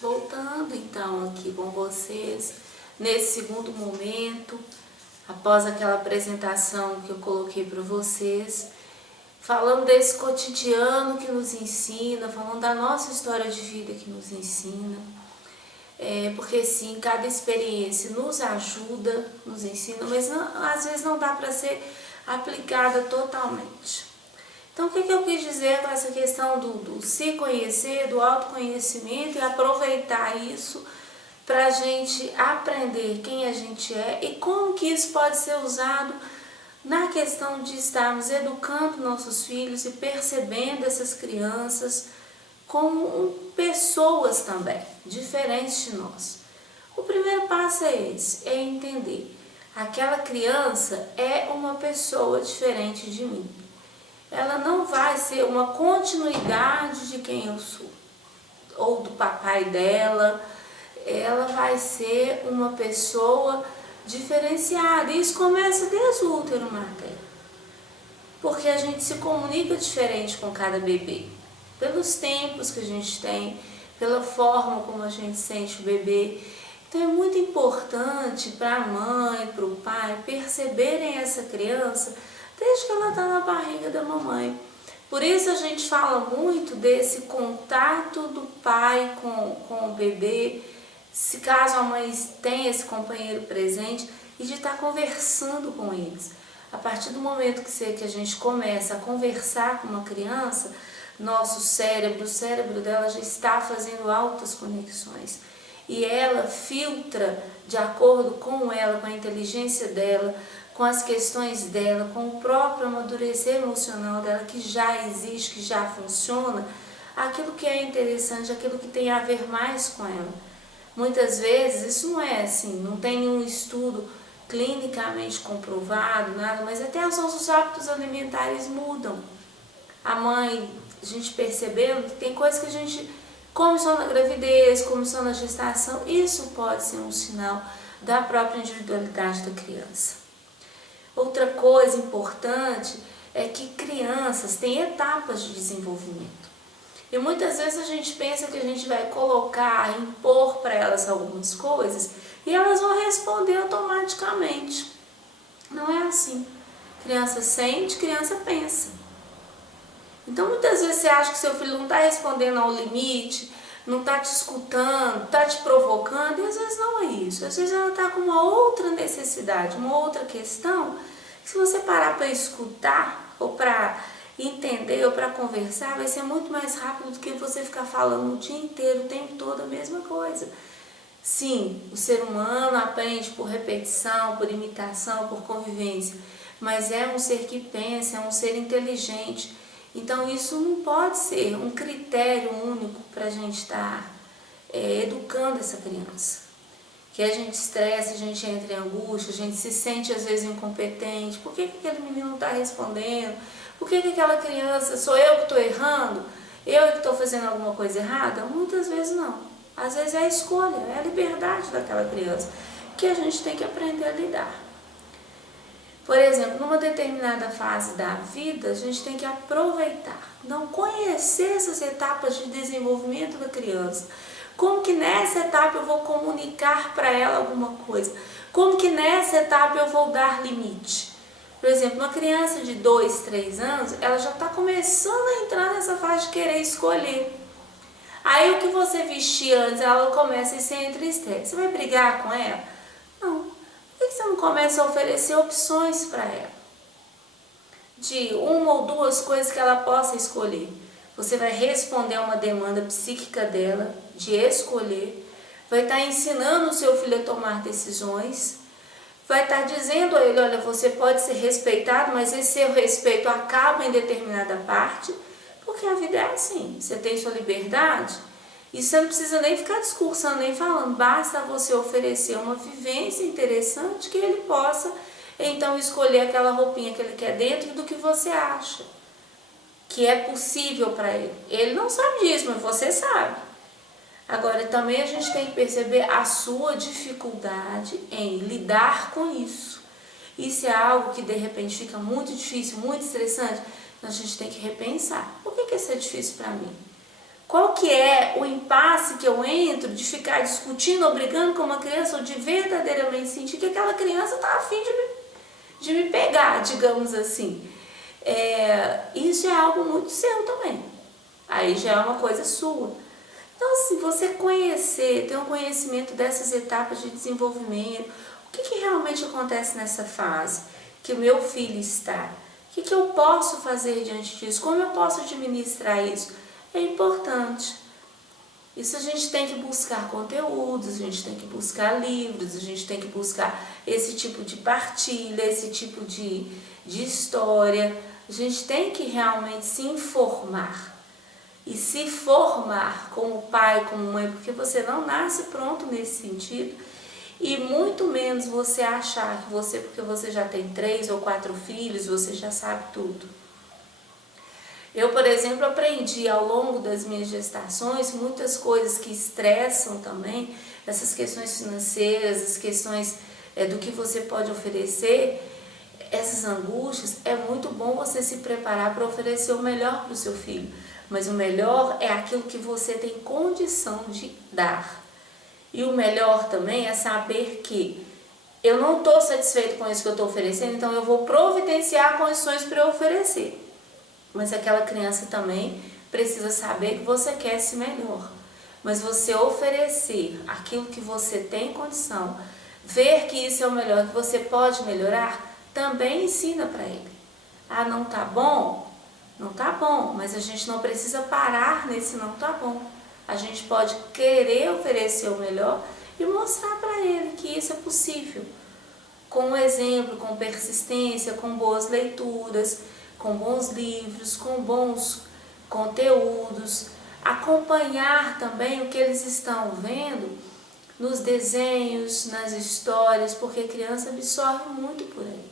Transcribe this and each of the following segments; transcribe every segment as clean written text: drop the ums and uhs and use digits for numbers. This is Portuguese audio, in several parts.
Voltando então aqui com vocês, nesse segundo momento, após aquela apresentação que eu coloquei para vocês, falando desse cotidiano que nos ensina, falando da nossa história de vida que nos ensina, porque sim, cada experiência nos ajuda, nos ensina, mas às vezes não dá para ser aplicada totalmente. Então, o que eu quis dizer com essa questão do se conhecer, do autoconhecimento e aproveitar isso para a gente aprender quem a gente é e como que isso pode ser usado na questão de estarmos educando nossos filhos e percebendo essas crianças como pessoas também, diferentes de nós. O primeiro passo é esse, é entender. Aquela criança é uma pessoa diferente de mim. Ela não vai ser uma continuidade de quem eu sou, ou do papai dela, ela vai ser uma pessoa diferenciada. E isso começa desde o útero materno, porque a gente se comunica diferente com cada bebê, pelos tempos que a gente tem, pela forma como a gente sente o bebê. Então é muito importante para a mãe, para o pai perceberem essa criança desde que ela está na barriga da mamãe. Por isso a gente fala muito desse contato do pai com o bebê, se caso a mãe tenha esse companheiro presente, e de estar conversando com eles. A partir do momento que a gente começa a conversar com uma criança, o cérebro dela já está fazendo altas conexões. E ela filtra de acordo com ela, com a inteligência dela, com as questões dela, com o próprio amadurecer emocional dela, que já existe, que já funciona, aquilo que é interessante, aquilo que tem a ver mais com ela. Muitas vezes isso não é assim, não tem nenhum estudo clinicamente comprovado, nada, mas até os nossos hábitos alimentares mudam. A gente percebendo que tem coisas que a gente come só na gravidez, come só na gestação, isso pode ser um sinal da própria individualidade da criança. Outra coisa importante é que crianças têm etapas de desenvolvimento. E muitas vezes a gente pensa que a gente vai colocar, impor para elas algumas coisas e elas vão responder automaticamente. Não é assim. Criança sente, criança pensa. Então muitas vezes você acha que seu filho não está respondendo ao limite, não está te escutando, está te provocando, e às vezes não é isso. Às vezes ela está com uma outra necessidade, uma outra questão, que se você parar para escutar, ou para entender, ou para conversar, vai ser muito mais rápido do que você ficar falando o dia inteiro, o tempo todo a mesma coisa. Sim, o ser humano aprende por repetição, por imitação, por convivência, mas é um ser que pensa, é um ser inteligente. Então isso não pode ser um critério único para a gente estar educando essa criança. Que a gente estressa, a gente entra em angústia, a gente se sente às vezes incompetente. Por que aquele menino não está respondendo? Por que aquela criança, sou eu que estou errando? Eu que estou fazendo alguma coisa errada? Muitas vezes não. Às vezes é a escolha, é a liberdade daquela criança que a gente tem que aprender a lidar. Por exemplo, numa determinada fase da vida, a gente tem que aproveitar, não conhecer essas etapas de desenvolvimento da criança. Como que nessa etapa eu vou comunicar para ela alguma coisa? Como que nessa etapa eu vou dar limite? Por exemplo, uma criança de 2, 3 anos, ela já está começando a entrar nessa fase de querer escolher. Aí o que você vestia antes, ela começa a se entristecer. Você vai brigar com ela? Não. Por que você não começa a oferecer opções para ela? De uma ou duas coisas que ela possa escolher. Você vai responder a uma demanda psíquica dela, de escolher. Vai estar ensinando o seu filho a tomar decisões. Vai estar dizendo a ele, olha, você pode ser respeitado, mas esse seu respeito acaba em determinada parte. Porque a vida é assim, você tem sua liberdade. E você não precisa nem ficar discursando, nem falando, basta você oferecer uma vivência interessante que ele possa, então, escolher aquela roupinha que ele quer dentro do que você acha que é possível para ele. Ele não sabe disso, mas você sabe. Agora, também a gente tem que perceber a sua dificuldade em lidar com isso. Isso é algo que, de repente, fica muito difícil, muito estressante, então a gente tem que repensar. Por que isso é difícil para mim? Qual que é o impasse que eu entro de ficar discutindo ou brigando com uma criança ou de verdadeiramente sentir que aquela criança está a fim de me pegar, digamos assim. Isso é algo muito seu também. Aí já é uma coisa sua. Então, assim, você conhecer, ter um conhecimento dessas etapas de desenvolvimento, o que realmente acontece nessa fase que o meu filho está, o que eu posso fazer diante disso, como eu posso administrar isso, é importante. Isso a gente tem que buscar conteúdos, a gente tem que buscar livros, a gente tem que buscar esse tipo de partilha, esse tipo de história. A gente tem que realmente se informar e se formar como pai, como mãe, porque você não nasce pronto nesse sentido. E muito menos você achar que você, porque você já tem 3 ou 4 filhos, você já sabe tudo. Eu, por exemplo, aprendi ao longo das minhas gestações muitas coisas que estressam também, essas questões financeiras, as questões do que você pode oferecer, essas angústias. É muito bom você se preparar para oferecer o melhor para o seu filho, mas o melhor é aquilo que você tem condição de dar. E o melhor também é saber que eu não estou satisfeito com isso que eu estou oferecendo, então eu vou providenciar condições para eu oferecer. Mas aquela criança também precisa saber que você quer esse melhor. Mas você oferecer aquilo que você tem condição, ver que isso é o melhor, que você pode melhorar, também ensina para ele. Ah, não tá bom? Não tá bom, mas a gente não precisa parar nesse não tá bom. A gente pode querer oferecer o melhor e mostrar para ele que isso é possível. Com um exemplo, com persistência, com boas leituras, com bons livros, com bons conteúdos. Acompanhar também o que eles estão vendo nos desenhos, nas histórias, porque a criança absorve muito por aí.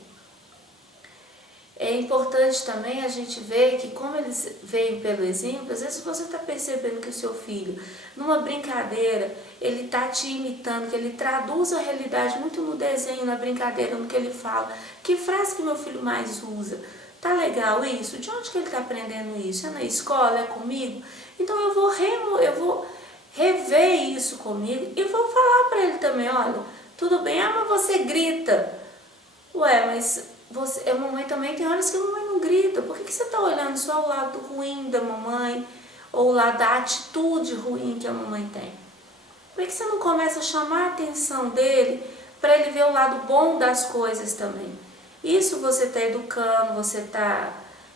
É importante também a gente ver que, como eles veem pelo exemplo, às vezes você está percebendo que o seu filho, numa brincadeira, ele está te imitando, que ele traduz a realidade muito no desenho, na brincadeira, no que ele fala. Que frase que meu filho mais usa? Tá legal isso? De onde que ele está aprendendo isso? É na escola? É comigo? Então eu vou rever isso comigo e vou falar para ele também, olha, tudo bem, mas você grita. Ué, mas a mamãe também tem horas que a mamãe não grita. Por que você está olhando só o lado ruim da mamãe ou o lado da atitude ruim que a mamãe tem? Por que você não começa a chamar a atenção dele para ele ver o lado bom das coisas também? Isso você está educando, você está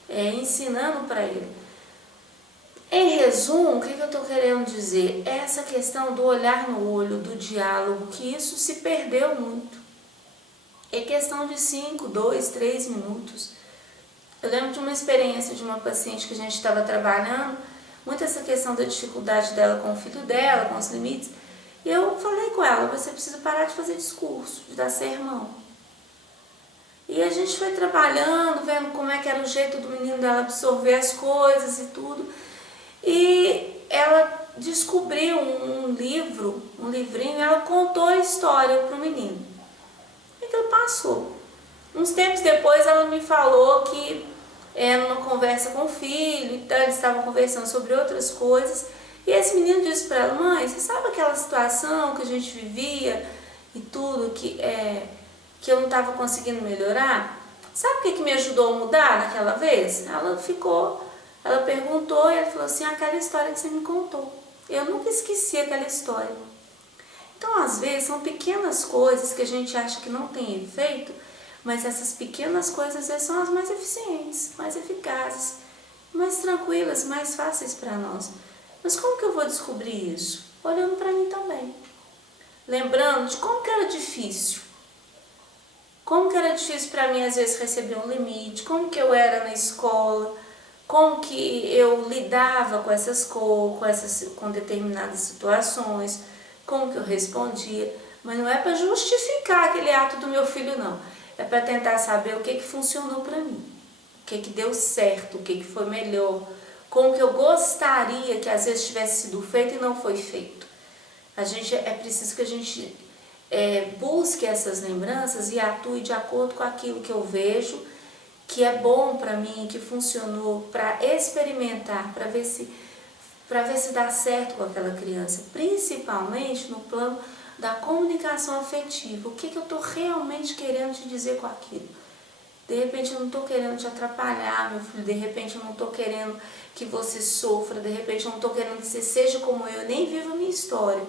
ensinando para ele. Em resumo, o que eu estou querendo dizer? É essa questão do olhar no olho, do diálogo, que isso se perdeu muito. É questão de 5, 2, 3 minutos. Eu lembro de uma experiência de uma paciente que a gente estava trabalhando, muito essa questão da dificuldade dela com o filho dela, com os limites. E eu falei com ela, você precisa parar de fazer discurso, de dar sermão. E a gente foi trabalhando, vendo como é que era o jeito do menino dela absorver as coisas e tudo. E ela descobriu um livrinho, ela contou a história para o menino. E aquilo passou. Uns tempos depois ela me falou que numa conversa com o filho, então eles estavam conversando sobre outras coisas. E esse menino disse para ela, mãe, você sabe aquela situação que a gente vivia e tudo, que eu não estava conseguindo melhorar? Sabe o que me ajudou a mudar naquela vez? Ela perguntou e ela falou assim, aquela história que você me contou. Eu nunca esqueci aquela história. Então, às vezes, são pequenas coisas que a gente acha que não tem efeito, mas essas pequenas coisas às vezes são as mais eficientes, mais eficazes, mais tranquilas, mais fáceis para nós. Mas como que eu vou descobrir isso? Olhando para mim também. Lembrando de como que era difícil. Como que era difícil para mim, às vezes, receber um limite, como que eu era na escola, como que eu lidava com com determinadas situações, como que eu respondia. Mas não é para justificar aquele ato do meu filho, não. É para tentar saber o que funcionou para mim, o que deu certo, o que foi melhor, como que eu gostaria que às vezes tivesse sido feito e não foi feito. É preciso que a gente busque essas lembranças e atue de acordo com aquilo que eu vejo, que é bom para mim, que funcionou, para experimentar, para ver se para ver se dá certo com aquela criança, principalmente no plano da comunicação afetiva. O que eu estou realmente querendo te dizer com aquilo? De repente eu não estou querendo te atrapalhar, meu filho, de repente eu não estou querendo que você sofra, de repente eu não estou querendo que você seja como eu nem viva a minha história,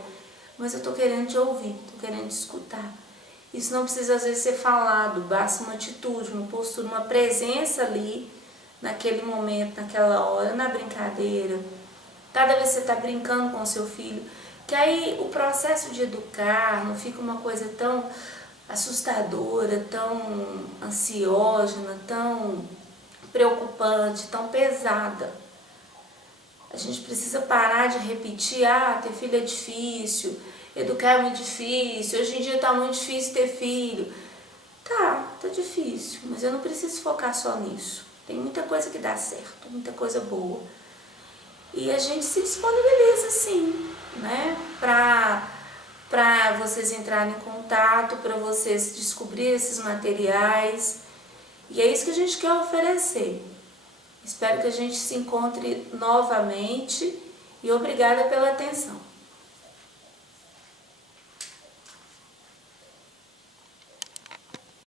mas eu estou querendo te ouvir, estou querendo te escutar. Isso não precisa às vezes ser falado, basta uma atitude, uma postura, uma presença ali, naquele momento, naquela hora, na brincadeira. Cada vez que você está brincando com o seu filho, que aí o processo de educar não fica uma coisa tão assustadora, tão ansiógena, tão preocupante, tão pesada. A gente precisa parar de repetir, ter filho é difícil, educar é muito difícil, hoje em dia está muito difícil ter filho. Tá difícil, mas eu não preciso focar só nisso. Tem muita coisa que dá certo, muita coisa boa. E a gente se disponibiliza sim, né, para vocês entrarem em contato, para vocês descobrirem esses materiais. E é isso que a gente quer oferecer. Espero que a gente se encontre novamente e obrigada pela atenção.